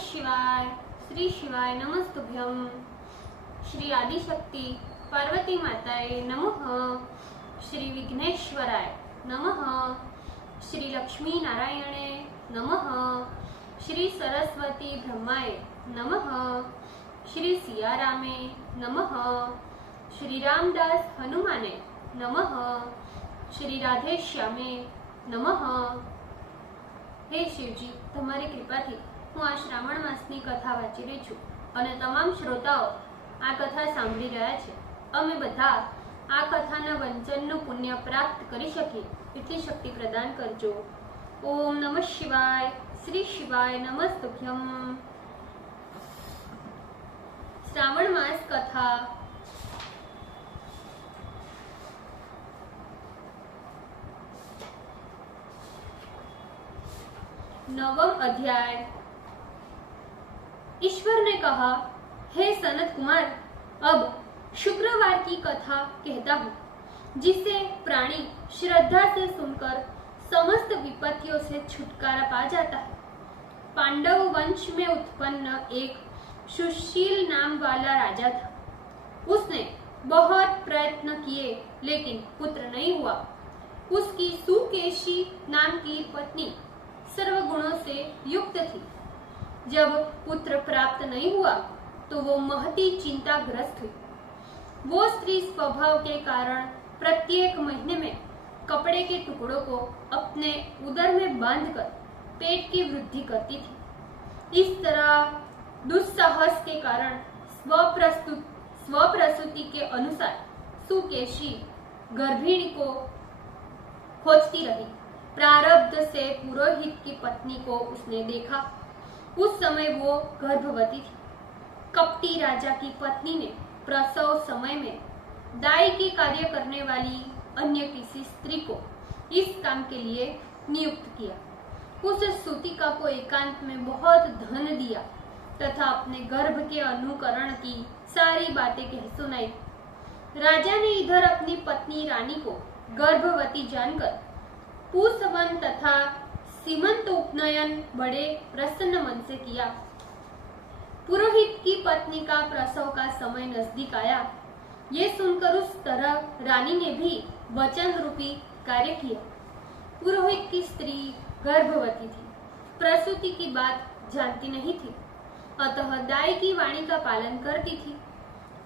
शिवाय। श्री शिवाय नमस्तुभ्यं। श्री आदिशक्ति पार्वती माताए नमः। श्री विघ्नेश्वराय नमः। श्री लक्ष्मी नारायणे नमः। श्री सरस्वती ब्रह्माय नमः। श्री सियारामे नमः। श्री रामदास हनुमाने नमः। श्री राधे श्यामे नमः। हे शिवजी, તમારી કૃપાથી હું આ શ્રાવણ માસની કથા વાંચી રહી છું અને તમામ શ્રોતાઓ આ કથા સાંભળી રહ્યા છે। અમે બધા આ કથાના વંચનનું પુણ્ય પ્રાપ્ત કરી શકીએ એટલી શક્તિ પ્રદાન કરજો। ઓમ નમઃ શિવાય। શ્રી શિવાય નમસ્તુભ્યમ। શ્રાવણ માસ કથા। नवम अध्याय। ईश्वर ने कहा, हे सनत कुमार, अब शुक्रवार की कथा कहता हूँ, जिसे प्राणी श्रद्धा से सुनकर समस्त विपत्तियों से छुटकारा पा जाता है। पांडव वंश में उत्पन्न एक सुशील नाम वाला राजा था। उसने बहुत प्रयत्न किए लेकिन पुत्र नहीं हुआ। उसकी सुकेशी नाम की पत्नी सर्वगुणों से युक्त थी। जब पुत्र प्राप्त नहीं हुआ तो वो महती चिंताग्रस्त हुई। वो स्त्री स्वभाव के कारण प्रत्येक महीने में कपड़े के टुकड़ों को अपने उदर में बांधकर पेट की वृद्धि करती थी। इस तरह दुस्साहस के कारण स्वप्रसूति के अनुसार सुकेशी गर्भिणी को खोजती रही। प्रारब्ध से पुरोहित की पत्नी को उसने देखा। उस समय वो गर्भवती थी। कपटी राजा की पत्नी ने प्रसव समय में दाई के कार्य करने वाली अन्य किसी स्त्री को इस काम के लिए नियुक्त किया। उस सूतिका को एकांत में बहुत धन दिया तथा अपने गर्भ के अनुकरण की सारी बातें कह सुनाई। राजा ने इधर अपनी पत्नी रानी को गर्भवती जानकर पुष्पवन तथा सीमंत उपनयन बड़े प्रसन्न मन से किया। पुरोहित की पत्नी का प्रसव का समय नजदीक आया। ये सुनकर उस तरह रानी ने भी वचन रूपी कार्य किया। पुरोहित की स्त्री गर्भवती थी, प्रसूति की बात जानती नहीं थी, अतः दाई की वाणी का पालन करती थी।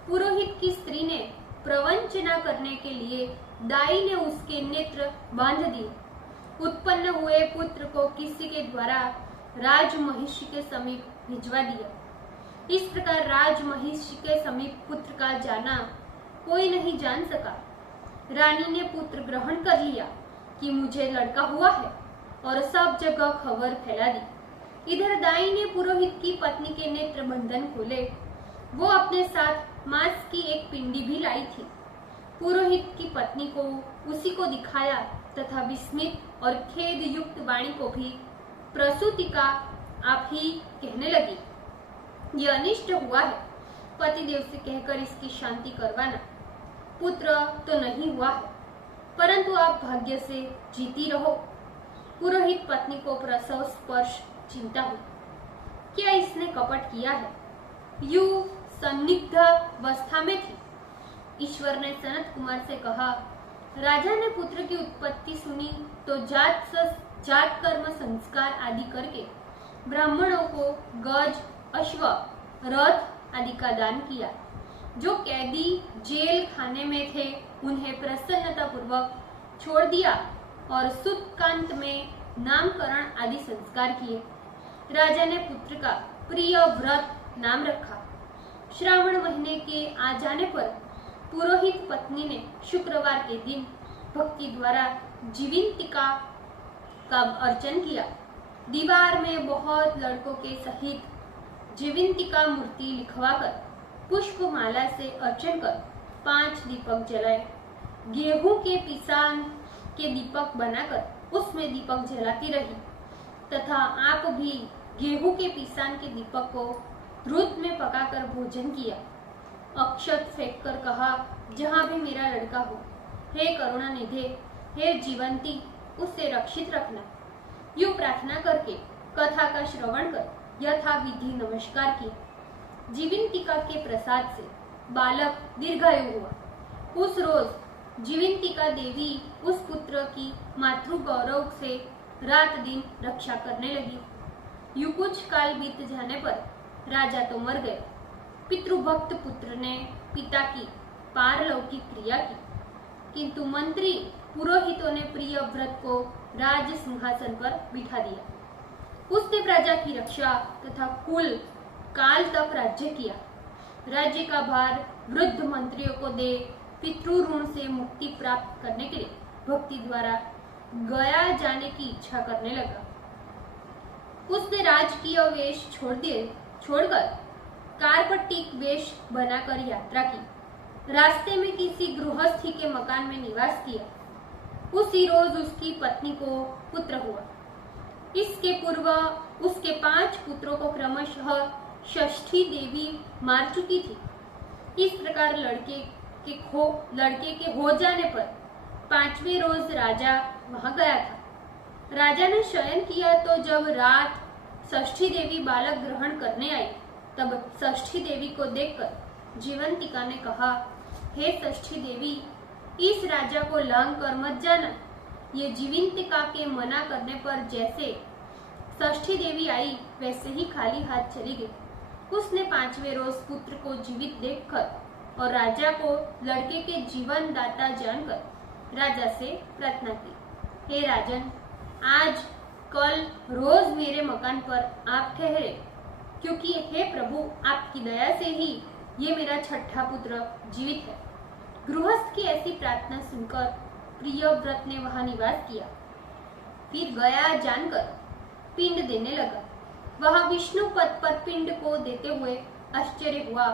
पुरोहित की स्त्री ने प्रवंचना करने के लिए दाई ने उसके नेत्र बांध दिए। उत्पन्न हुए पुत्र को किसी के द्वारा राजमहिषी के समीप भिजवा दिया। इस प्रकार राजमहिषी के समीप पुत्र का जाना कोई नहीं जान सका। रानी ने पुत्र ग्रहण कर लिया कि मुझे लड़का हुआ है और सब जगह खबर फैला दी। इधर दाई ने पुरोहित की पत्नी के नेत्र बंधन खोले। वो अपने साथ मांस की एक पिंडी भी लाई थी। पुरोहित की पत्नी को उसी को दिखाया तथा विस्मित और खेद युक्त वाणी को भी प्रसूतिका आप ही कहने लगी, यह अनिष्ट हुआ है। पतिदेव से कहकर इसकी शांति करवाना। पुत्र तो नहीं हुआ है, परंतु आप भाग्य से जीती रहो। पुरोहित पत्नी को प्रसव स्पर्श चिंता हुई, क्या इसने कपट किया है? यू संदिग्ध अवस्था में थी। ईश्वर ने सनत कुमार से कहा, राजा ने पुत्र की उत्पत्ति सुनी तो जात कर्म संस्कार आदि करके ब्राह्मणों को गज, अश्व, रथ आदि का दान किया। जो कैदी जेल खाने में थे उन्हें प्रसन्नता पूर्वक छोड़ दिया और सुतकांत में नामकरण आदि संस्कार किए। राजा ने पुत्र का प्रिय व्रत नाम रखा। श्रावण महीने के आ जाने पर पुरोहित पत्नी ने शुक्रवार के दिन भक्ति द्वारा जीविंतिका का अर्चन किया। दीवार में बहुत लड़कों के सहित जीविंतिका मूर्ति लिखवाकर पुष्पमाला से अर्चन कर 5 दीपक जलाए। गेहूं के पिसान के दीपक बनाकर उसमें दीपक जलाती रही तथा आप भी गेहूं के पिसान के दीपक को दूध में पकाकर भोजन किया। अक्षत फेंक कर कहा, जहाँ भी मेरा लड़का हो, हे करुणा निधे, हे जीवंती, उसे रक्षित रखना। यूं प्रार्थना करके कथा का श्रवण कर यथाविधि नमस्कार किया। जीवंतिका के प्रसाद से बालक दीर्घायु हुआ। उस रोज जीवंतिका देवी उस पुत्र की मातृ गौरव से रात दिन रक्षा करने लगी। यूं कुछ काल बीत जाने पर राजा तो मर गया। पितृभक्त पुत्र ने पिता की पारलौकिक क्रिया की, किंतु मंत्री पुरोहितों ने प्रिय व्रत को राज सिंहासन पर बिठा दिया। उसने प्रजा की रक्षा तथा कुल काल तक राज्य किया। राज्य का भार वृद्ध मंत्रियों को दे पितृ ऋण से मुक्ति प्राप्त करने के लिए भक्ति द्वारा गया जाने की इच्छा करने लगा। उसने राजकीय वेश छोड़कर कारपट्टिक वेश बनाकर यात्रा की। रास्ते में किसी गृहस्थी के मकान में निवास किया। उसी रोज उसकी पत्नी को पुत्र हुआ। इसके पूर्व उसके 5 पुत्रों को क्रमशः षष्ठी देवी मार चुकी थी। इस प्रकार लड़के के हो जाने पर 5वें रोज राजा वहां गया था। राजा ने शयन किया तो जब रात षष्ठी देवी बालक ग्रहण करने आई, तब षष्ठी देवी को देखकर जीवंतिका ने कहा, हे षष्ठी देवी, इस राजा को लांग कर मत जाना। ये जीवंतिका के मना करने पर जैसे षष्ठी देवी आई वैसे ही खाली हाथ चली गई। उसने 5वें रोज पुत्र को जीवित देखकर और राजा को लड़के के जीवन दाता जानकर राजा से प्रार्थना की, हे राजन, आज कल रोज मेरे मकान पर आप ठहरे, क्योंकि हे प्रभु, आपकी दया से ही ये मेरा छठा पुत्र जीवित है। गृहस्थ की ऐसी प्रार्थना सुनकर प्रियव्रत ने वहां निवास किया। फिर गया जानकर पिंड देने लगा। वहां विष्णु पद पर पिंड को देते हुए आश्चर्य हुआ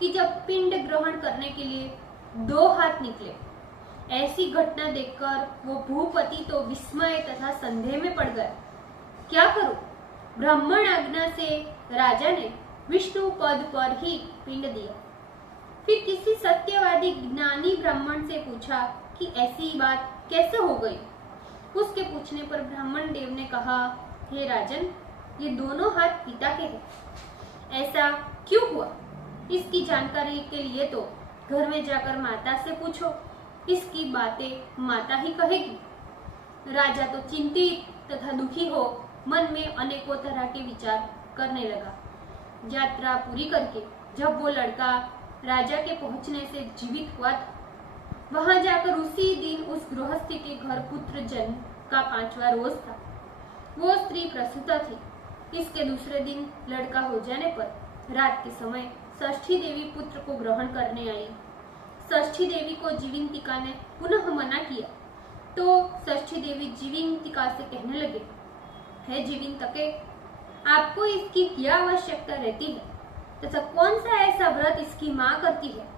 कि जब पिंड ग्रहण करने के लिए 2 हाथ निकले। ऐसी घटना देखकर वो भूपति तो विस्मय तथा संदेह में पड़ गया। क्या करूं? ब्राह्मण आज्ञा से राजा ने विष्णु पद पर ही पिंड दिया। फिर किसी सत्यवादी ज्ञानी ब्राह्मण से पूछा कि ऐसी बात कैसे हो गई। उसके पूछने पर ब्राह्मण देव ने कहा, हे राजन, ये दोनों हाथ पिता के हैं। ऐसा क्यों हुआ? इसकी जानकारी के लिए तो घर में जाकर माता से पूछो। इसकी बातें माता ही कहेगी। राजा तो चिंतित तथा दुखी हो मन में अनेकों तरह के विचार करने लगा। यात्रा पूरी करके जब वो लड़का राजा के पहुंचने से जीवित हुआ था, वहां जाकर उसी दिन उस गृहस्थी के घर पुत्र जन्म का 5वां रोज था। वो स्त्री प्रसूता थी। इसके दूसरे दिन लड़का हो जाने पर रात के समय षष्ठी देवी पुत्र को ग्रहण करने आई। षष्ठी देवी को जीवंतिका ने पुनः मना किया तो षष्ठी देवी जीवंतिका से कहने लगे, हे जीवंतिके, आपको इसकी क्या आवश्यकता रहती है तथा कौन सा ऐसा व्रत इसकी माँ करती है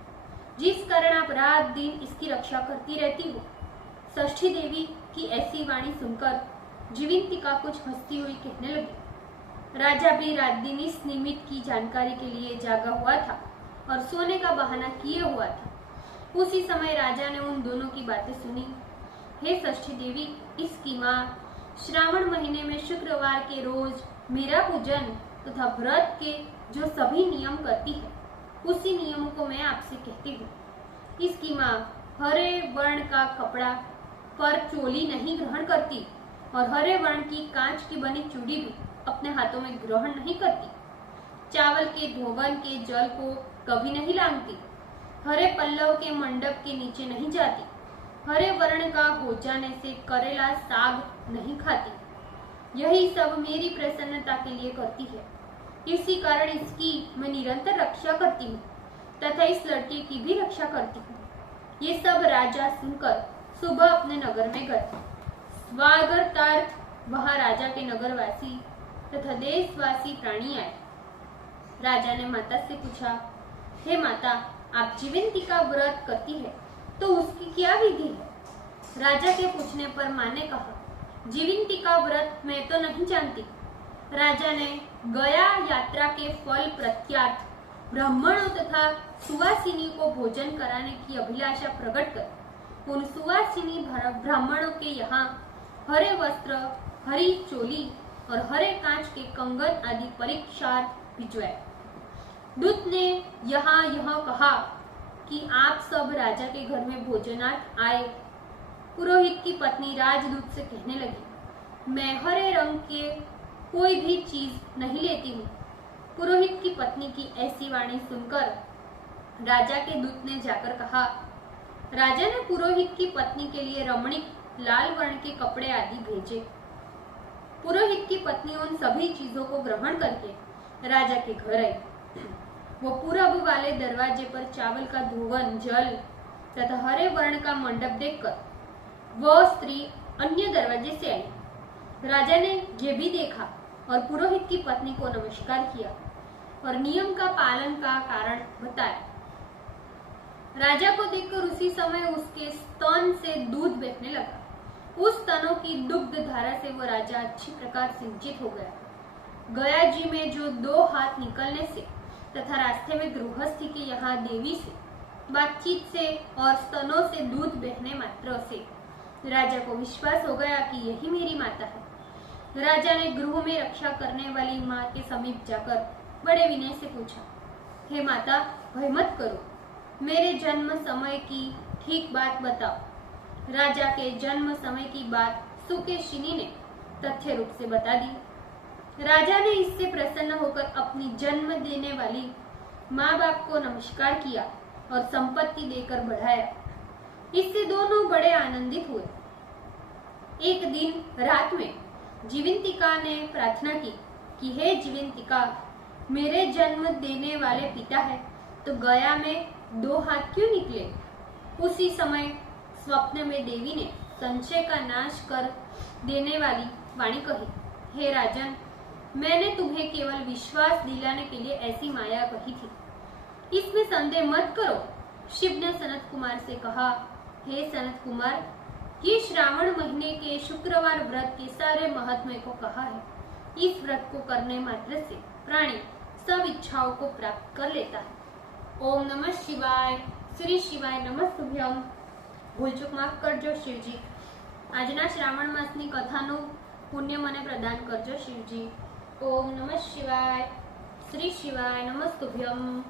जिस कारण आप रात दिन इसकी रक्षा करती रहती हो। षष्ठी देवी की ऐसी वाणी सुनकर जीवंतिका कुछ हंसती हुई कहने लगी, राजा भी रात दिन इस निमित्त की जानकारी के लिए जागा हुआ था और सोने का बहाना किए हुआ था। उसी समय राजा ने उन दोनों की बातें सुनी। हे षष्ठी देवी, इसकी माँ श्रावण महीने में शुक्रवार के रोज मेरा पूजन तथा व्रत के जो सभी नियम करती है, उसी नियमों को मैं आपसे कहती हूँ। इसकी माँ हरे वर्ण का कपड़ा पर चोली नहीं ग्रहण करती और हरे वर्ण की कांच की बनी चूड़ी भी अपने हाथों में ग्रहण नहीं करती। चावल के धोवन के जल को कभी नहीं लांघती। हरे पल्लव के मंडप के नीचे नहीं जाती। हरे वर्ण का हो जाने से करेला साग नहीं खाती। यही सब मेरी प्रसन्नता के लिए करती है। इसी कारण इसकी मैं निरंतर रक्षा करती हूँ तथा इस लड़के की भी रक्षा करती हूँ। ये सब राजा सुनकर सुबह अपने नगर में गए। स्वागतार्थ वहां राजा के नगरवासी तथा देशवासी प्राणी आए। राजा ने माता से पूछा, हे माता, आप जीवंतिका व्रत करती है तो उसकी क्या विधि है? राजा के पूछने पर माँ ने कहा, जीवंतिका व्रत मैं तो नहीं जानती। राजा ने गया यात्रा के फल प्रत्यार्थ ब्राह्मणों तथा सुवासिनी को भोजन कराने की अभिलाषा प्रकट कर उन सुवासिनी ब्राह्मणों के यहाँ हरे वस्त्र, हरी चोली और हरे कांच के कंगन आदि परीक्षार्थ भिजवाए। दूत ने यहाँ यह कहा कि आप सब राजा के घर में भोजनार्थ आए। पुरोहित की पत्नी राजदूत से कहने लगी, मैं हरे रंग के कोई भी चीज नहीं लेती हूँ। पुरोहित की पत्नी की ऐसी वाणी सुनकर राजा के दूत ने जाकर कहा, राजा ने पुरोहित की पत्नी के लिए रमणीक लाल वर्ण के कपड़े आदि भेजे। पुरोहित की पत्नी उन सभी चीजों को ग्रहण करके राजा के घर आई। वो पूरब वाले दरवाजे पर चावल का धोवन, जल तथा हरे वर्ण का मंडप देखकर वह स्त्री अन्य दरवाजे से आई। राजा ने ये भी देखा और पुरोहित की पत्नी को नमस्कार किया और नियम का पालन का कारण बताया। राजा को देखकर उसी समय उसके स्तन से दूध बहने लगा। उस स्तनों की दुग्ध धारा से वो राजा अच्छी प्रकार सिंचित हो गया। गया जी में जो 2 हाथ निकलने से तथा रास्ते में गृहस्थी के यहाँ देवी से बातचीत से और स्तनों से दूध बहने मात्र से राजा को विश्वास हो गया कि यही मेरी माता है। राजा ने गृह में रक्षा करने वाली माँ के समीप जाकर बड़े विनय से पूछा, हे माता, भय मत करो, मेरे जन्म समय की ठीक बात बताओ। राजा के जन्म समय की बात सुकेशिनी ने तथ्य रूप से बता दी। राजा ने इससे प्रसन्न होकर अपनी जन्म देने वाली माँ बाप को नमस्कार किया और संपत्ति देकर बढ़ाया। इससे दोनों बड़े आनंदित हुए। एक दिन रात में जीवंतिका ने प्रार्थना की कि हे जीवंतिका, मेरे जन्म देने वाले पिता है तो गया में 2 हाथ क्यों निकले? उसी समय स्वप्न में देवी ने संशय का नाश कर देने वाली वाणी कही, हे राजन, मैंने तुम्हें केवल विश्वास दिलाने के लिए ऐसी माया कही थी, इसमें संदेह मत करो। शिव ने सनत कुमार से कहा, हे सनत कुमार, ये श्रावण महीने के शुक्रवार व्रत के सारे महात्म्य को कहा है। इस व्रत को करने मात्र से प्राणी सब इच्छाओं को प्राप्त कर लेता है। ओम नमः शिवाय। श्री शिवाय नमस्तुभ्यम। भूल चूक माफ करजो शिवजी। આજના શ્રાવણ માસની કથાનું પુણ્ય મને પ્રદાન કરજો શિવજી। ઓમ નમઃ શિવાય। શ્રી શિવાય નમસ્તુભ્યમ।